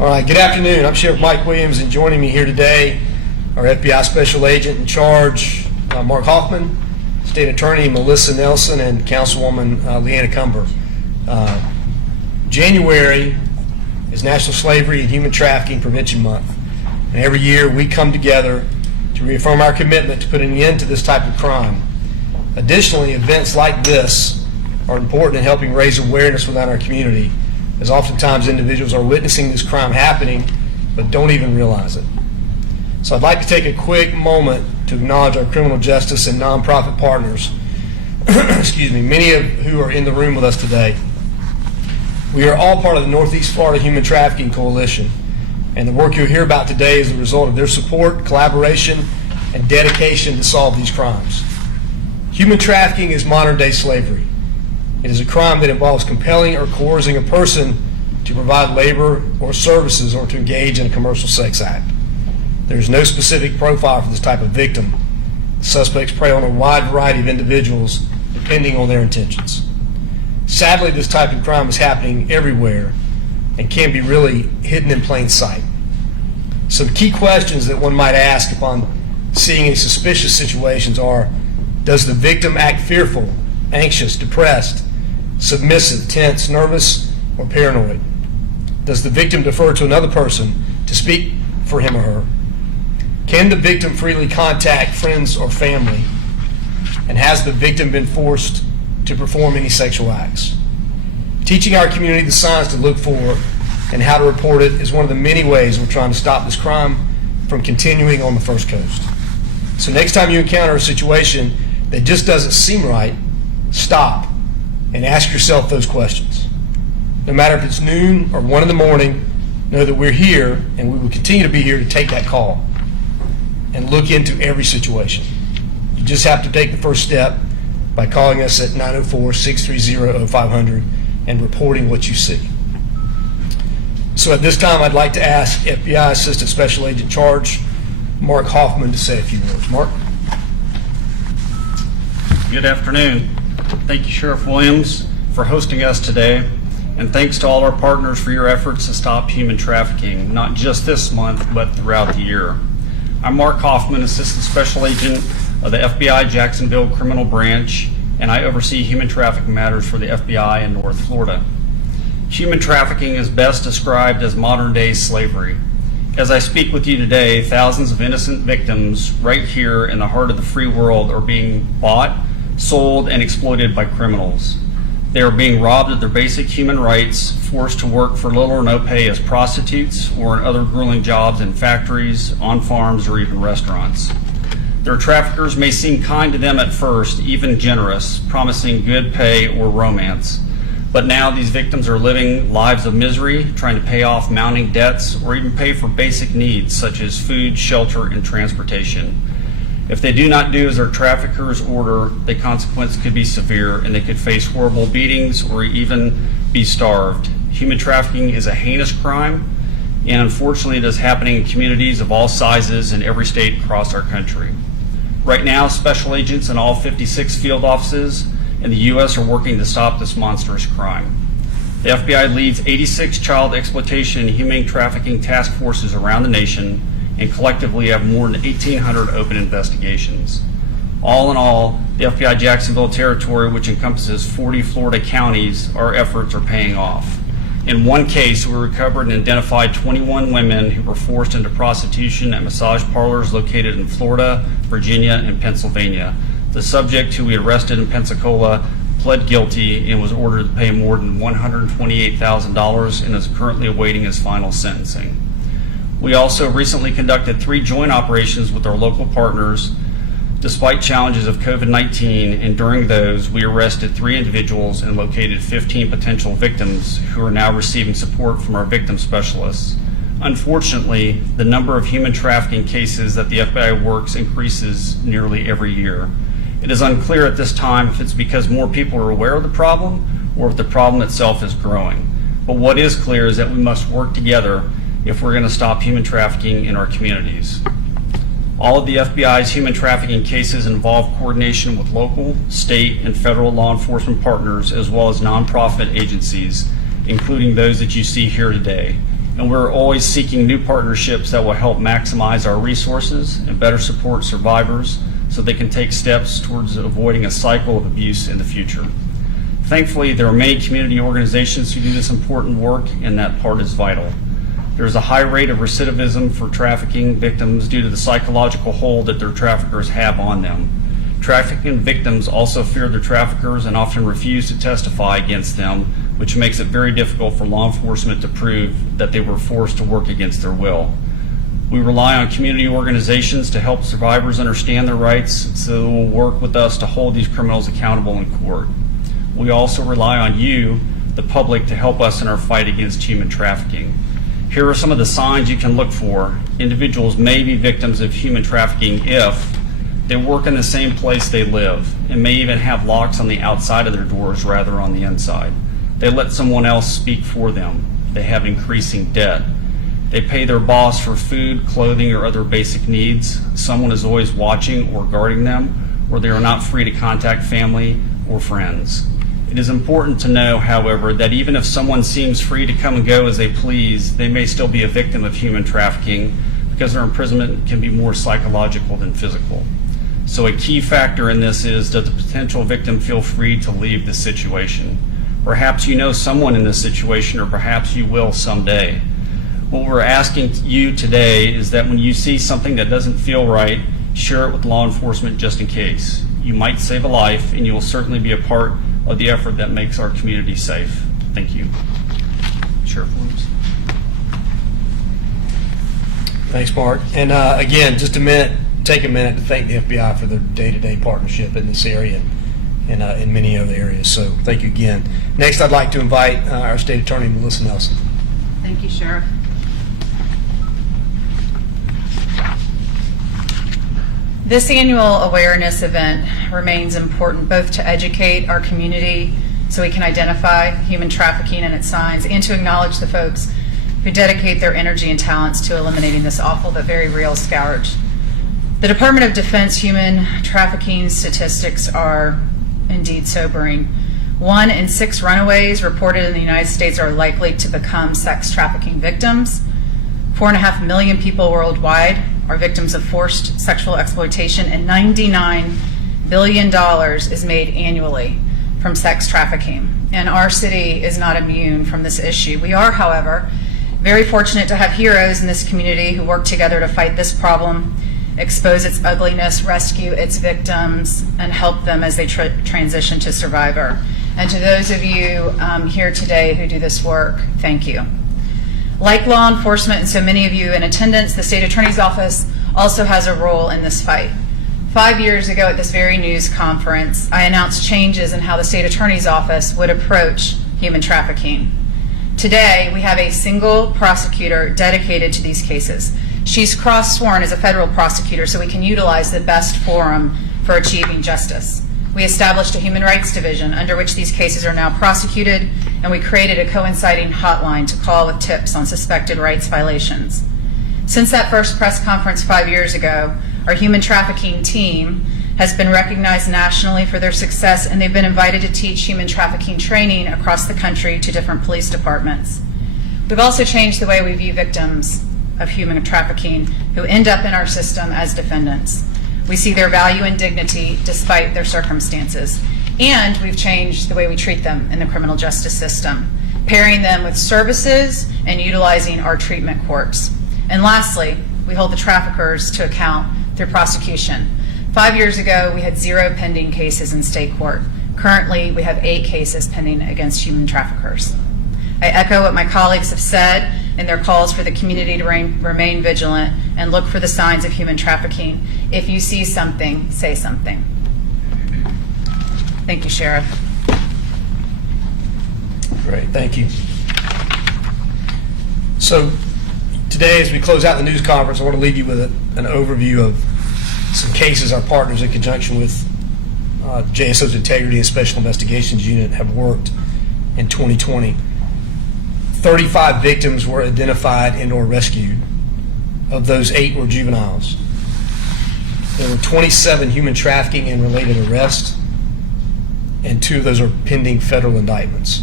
All right, good afternoon. I'm Sheriff Mike Williams, and joining me here today, our FBI Special Agent in Charge, Mark Hoffman, State Attorney Melissa Nelson, and Councilwoman Leanna Cumber. January is National Slavery and Human Trafficking Prevention Month, and every year we come together to reaffirm our commitment to putting an end to this type of crime. Additionally, events like this are important in helping raise awareness within our community, as oftentimes individuals are witnessing this crime happening but don't even realize it. So I'd like to take a quick moment to acknowledge our criminal justice and nonprofit partners, excuse me, many of who are in the room with us today. We are all part of the Northeast Florida Human Trafficking Coalition, and the work you'll hear about today is the result of their support, collaboration, and dedication to solve these crimes. Human trafficking is modern-day slavery. It is a crime that involves compelling or coercing a person to provide labor or services or to engage in a commercial sex act. There is no specific profile for this type of victim. The suspects prey on a wide variety of individuals depending on their intentions. Sadly, this type of crime is happening everywhere and can be really hidden in plain sight. Some key questions that one might ask upon seeing any suspicious situations are: does the victim act fearful, anxious, depressed, submissive, tense, nervous, or paranoid? Does the victim defer to another person to speak for him or her? Can the victim freely contact friends or family? And has the victim been forced to perform any sexual acts? Teaching our community the signs to look for and how to report it is one of the many ways we're trying to stop this crime from continuing on the First Coast. So next time you encounter a situation that just doesn't seem right, stop and ask yourself those questions. No matter if it's noon or 1 in the morning, know that we're here and we will continue to be here to take that call and look into every situation. You just have to take the first step by calling us at 904-630-0500 and reporting what you see. So at this time, I'd like to ask FBI Assistant Special Agent in Charge, Mark Hoffman, to say a few words. Mark? Good afternoon. Thank you, Sheriff Williams, for hosting us today, and thanks to all our partners for your efforts to stop human trafficking, not just this month, but throughout the year. I'm Mark Hoffman, Assistant Special Agent of the FBI Jacksonville Criminal Branch, and I oversee human trafficking matters for the FBI in North Florida. Human trafficking is best described as modern-day slavery. As I speak with you today, thousands of innocent victims right here in the heart of the free world are being bought, sold, and exploited by criminals. They are being robbed of their basic human rights, forced to work for little or no pay as prostitutes or in other grueling jobs in factories, on farms, or even restaurants. Their traffickers may seem kind to them at first, even generous, promising good pay or romance. But now these victims are living lives of misery, trying to pay off mounting debts or even pay for basic needs such as food, shelter, and transportation. If they do not do as their traffickers order, the consequence could be severe and they could face horrible beatings or even be starved. Human trafficking is a heinous crime, and unfortunately it is happening in communities of all sizes in every state across our country. Right now, special agents in all 56 field offices in the U.S. are working to stop this monstrous crime. The FBI leads 86 child exploitation and human trafficking task forces around the nation, and collectively have more than 1,800 open investigations. All in all, the FBI Jacksonville territory, which encompasses 40 Florida counties, our efforts are paying off. In one case, we recovered and identified 21 women who were forced into prostitution at massage parlors located in Florida, Virginia, and Pennsylvania. The subject, who we arrested in Pensacola, pled guilty and was ordered to pay more than $128,000 and is currently awaiting his final sentencing. We also recently conducted 3 joint operations with our local partners despite challenges of COVID-19, and during those, we arrested 3 individuals and located 15 potential victims who are now receiving support from our victim specialists. Unfortunately, the number of human trafficking cases that the FBI works increases nearly every year. It is unclear at this time if it's because more people are aware of the problem or if the problem itself is growing. But what is clear is that we must work together if we're going to stop human trafficking in our communities. All of the FBI's human trafficking cases involve coordination with local, state, and federal law enforcement partners, as well as nonprofit agencies, including those that you see here today. and we're always seeking new partnerships that will help maximize our resources and better support survivors so they can take steps towards avoiding a cycle of abuse in the future. Thankfully, there are many community organizations who do this important work, and that part is vital. There is a high rate of recidivism for trafficking victims due to the psychological hold that their traffickers have on them. Trafficking victims also fear their traffickers and often refuse to testify against them, which makes it very difficult for law enforcement to prove that they were forced to work against their will. We rely on community organizations to help survivors understand their rights, so they will work with us to hold these criminals accountable in court. We also rely on you, the public, to help us in our fight against human trafficking. Here are some of the signs you can look for. Individuals may be victims of human trafficking if they work in the same place they live and may even have locks on the outside of their doors rather on the inside. They let someone else speak for them. They have increasing debt. They pay their boss for food, clothing, or other basic needs. Someone is always watching or guarding them, or they are not free to contact family or friends. It is important to know, however, that even if someone seems free to come and go as they please, they may still be a victim of human trafficking because their imprisonment can be more psychological than physical. So a key factor in this is, does the potential victim feel free to leave the situation? Perhaps you know someone in this situation, or perhaps you will someday. What we're asking you today is that when you see something that doesn't feel right, share it with law enforcement just in case. You might save a life, and you will certainly be a part of the effort that makes our community safe. Thank you. Sheriff Williams. Thanks, Mark. And again, just take a minute to thank the FBI for their day-to-day partnership in this area and in many other areas. So thank you again. Next, I'd like to invite our State Attorney, Melissa Nelson. Thank you, Sheriff. This annual awareness event remains important both to educate our community so we can identify human trafficking and its signs, and to acknowledge the folks who dedicate their energy and talents to eliminating this awful but very real scourge. The Department of Defense human trafficking statistics are indeed sobering. 1 in 6 runaways reported in the United States are likely to become sex trafficking victims. 4.5 million people worldwide are victims of forced sexual exploitation, and $99 billion is made annually from sex trafficking. And our city is not immune from this issue. We are, however, very fortunate to have heroes in this community who work together to fight this problem, expose its ugliness, rescue its victims, and help them as they transition to survivor. And to those of you here today who do this work, thank you. Like law enforcement and so many of you in attendance, the State Attorney's Office also has a role in this fight. 5 years ago at this very news conference, I announced changes in how the State Attorney's Office would approach human trafficking. Today, we have a single prosecutor dedicated to these cases. She's cross-sworn as a federal prosecutor, so we can utilize the best forum for achieving justice. We established a human rights division under which these cases are now prosecuted, and we created a coinciding hotline to call with tips on suspected rights violations. Since that first press conference 5 years ago, our human trafficking team has been recognized nationally for their success, and they've been invited to teach human trafficking training across the country to different police departments. We've also changed the way we view victims of human trafficking who end up in our system as defendants. We see their value and dignity despite their circumstances. And we've changed the way we treat them in the criminal justice system, pairing them with services and utilizing our treatment courts. And lastly, we hold the traffickers to account through prosecution. 5 years ago, we had 0 pending cases in state court. Currently, we have 8 cases pending against human traffickers. I echo what my colleagues have said in their calls for the community to remain vigilant and look for the signs of human trafficking. If you see something, say something. Thank you, Sheriff. Great, thank you. So today, as we close out the news conference, I want to leave you with an overview of some cases our partners in conjunction with JSO's Integrity and Special Investigations Unit have worked in 2020. 35 victims were identified and or rescued. Of those, 8 were juveniles. There were 27 human trafficking and related arrests, and 2 of those are pending federal indictments.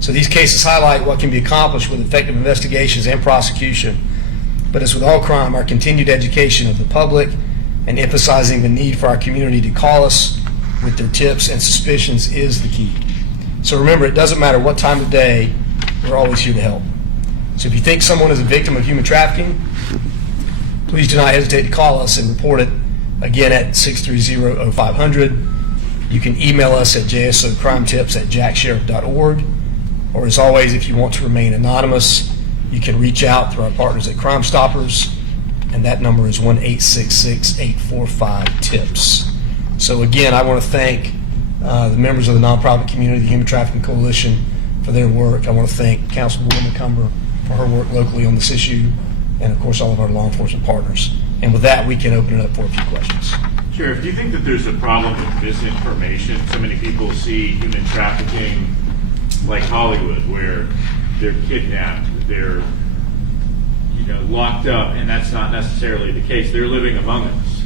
So these cases highlight what can be accomplished with effective investigations and prosecution. But as with all crime, our continued education of the public and emphasizing the need for our community to call us with their tips and suspicions is the key. So remember, it doesn't matter what time of day, we're always here to help. So if you think someone is a victim of human trafficking, please do not hesitate to call us and report it, again, at 630-0500. You can email us at jsocrimetips@jacksheriff.org. Or as always, if you want to remain anonymous, you can reach out through our partners at Crime Stoppers, and that number is 1-866-845-TIPS. So again, I want to thank the members of the nonprofit community, the Human Trafficking Coalition, for their work. I want to thank Councilwoman Cumber for her work locally on this issue, and of course all of our law enforcement partners. And with that, we can open it up for a few questions. Sheriff, do you think that there's a problem with misinformation? So many people see human trafficking like Hollywood, where they're kidnapped, they're locked up, and that's not necessarily the case. They're living among us.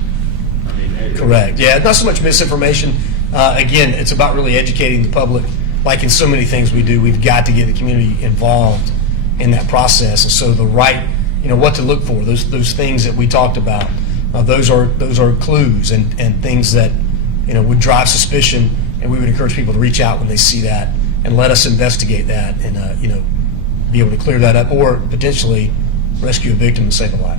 I mean, correct. Yeah, not so much misinformation. Again, it's about really educating the public. Like in so many things we do, we've got to get the community involved in that process. And so the right, what to look for, those things that we talked about, those are clues and things that would drive suspicion, and we would encourage people to reach out when they see that and let us investigate that and be able to clear that up or potentially rescue a victim and save a life.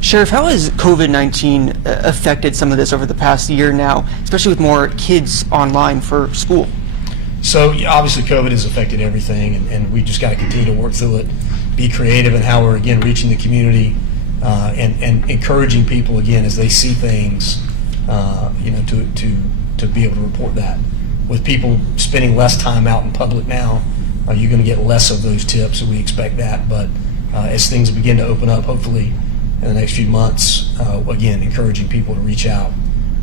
Sheriff, how has COVID-19 affected some of this over the past year now, especially with more kids online for school? So obviously COVID has affected everything, and we just got to continue to work through it, be creative in how we're, again, reaching the community and encouraging people, again, as they see things, to be able to report that. With people spending less time out in public now, you're going to get less of those tips, and we expect that. But as things begin to open up, hopefully in the next few months, again, encouraging people to reach out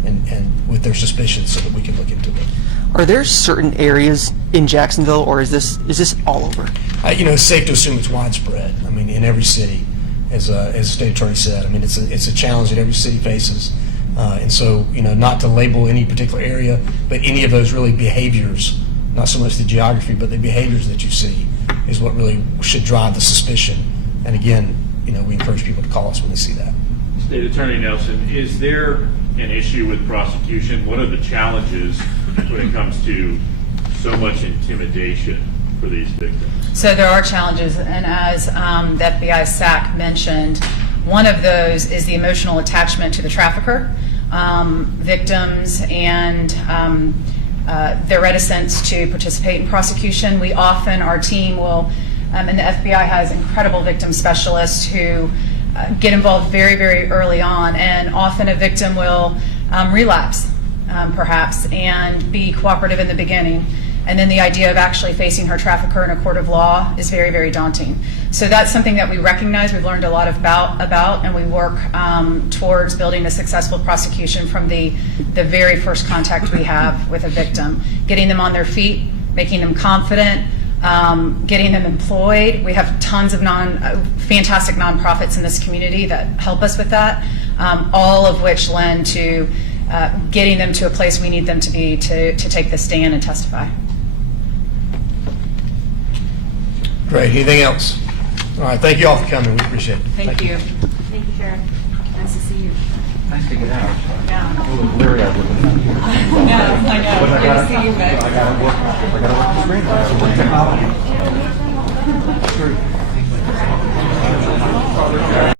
and with their suspicions so that we can look into it. Are there certain areas in Jacksonville, or is this all over? It's safe to assume it's widespread. I mean, in every city, as the state attorney said. I mean, it's a challenge that every city faces. And so, not to label any particular area, but any of those really behaviors, not so much the geography, but the behaviors that you see is what really should drive the suspicion. And again, we encourage people to call us when they see that. State Attorney Nelson, is there an issue with prosecution? What are the challenges when it comes to so much intimidation for these victims? So there are challenges, and as the FBI SAC mentioned, one of those is the emotional attachment to the trafficker, victims, and their reticence to participate in prosecution. We often, our team will, and the FBI has incredible victim specialists who get involved very, very early on, and often a victim will relapse, perhaps, and be cooperative in the beginning. And then the idea of actually facing her trafficker in a court of law is very, very daunting. So that's something that we recognize, we've learned a lot about, and we work towards building a successful prosecution from the very first contact we have with a victim. Getting them on their feet, making them confident, getting them employed. We have tons of fantastic nonprofits in this community that help us with that, all of which lend to getting them to a place we need them to be to take the stand and testify. Great. Anything else? All right. Thank you all for coming. We appreciate it. Thank you. Thank you, Sheriff. Nice to see you. Nice to get out. Yeah. A little blurry out there. I know. But I Good to see you, I gotta work the screen. I gotta work technology. Sure.